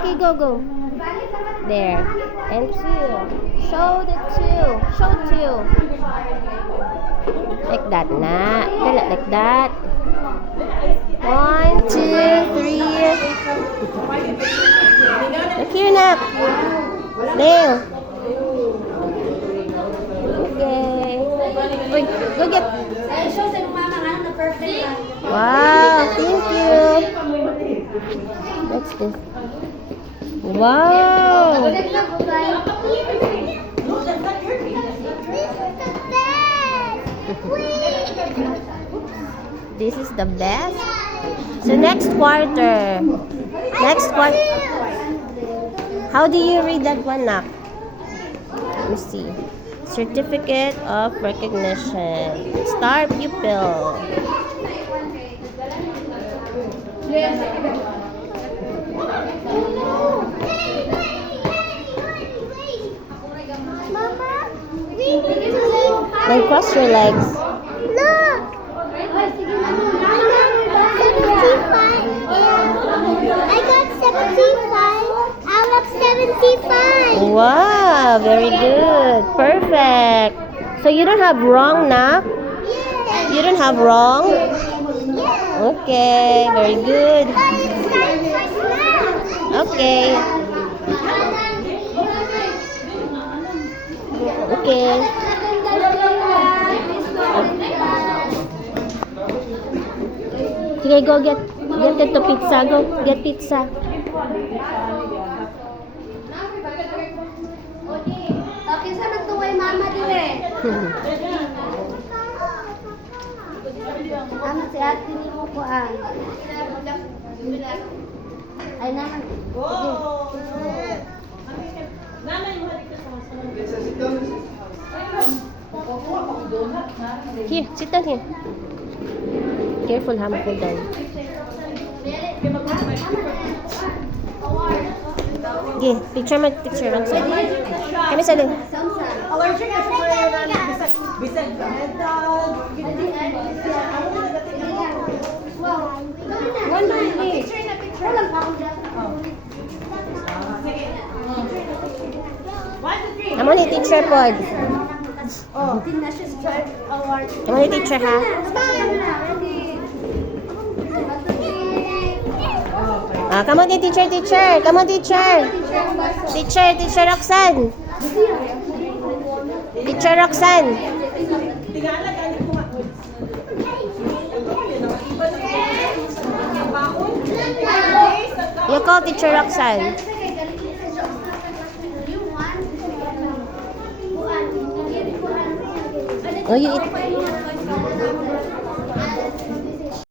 Okay, go, go. There. And two. Show the two. Show two. Like that na. Like that. 1, 2, 3. Look here, nak. There. Okay. Uy, go get. Wow, thank you. What's this? Wow. This is the best. So next quarter. How do you read that one, nak? Let me see. Certificate of Recognition. Star Pupil. Then cross your legs. Look! I got 75 out of 75. Wow, very good. Perfect. So you don't have wrong, nak? Yeah. You don't have wrong? Yeah. Okay, very good. But it's time for snack. Okay. Okay. Okay, go get it to pizza. Go get pizza. Okay, sa nagtuway mama dire. Ano si ate ni mo ko ang? Ay naman. Here, sit down here. Careful, harmful down. Okay, picture lang sa. Kami sa lin. Amo ni teacher pod. Amo ni teacher ha. Ah, come on teacher. Come on teacher. Teacher Roxanne. Teacher Roxanne. You call teacher Roxanne. Oh, you eat.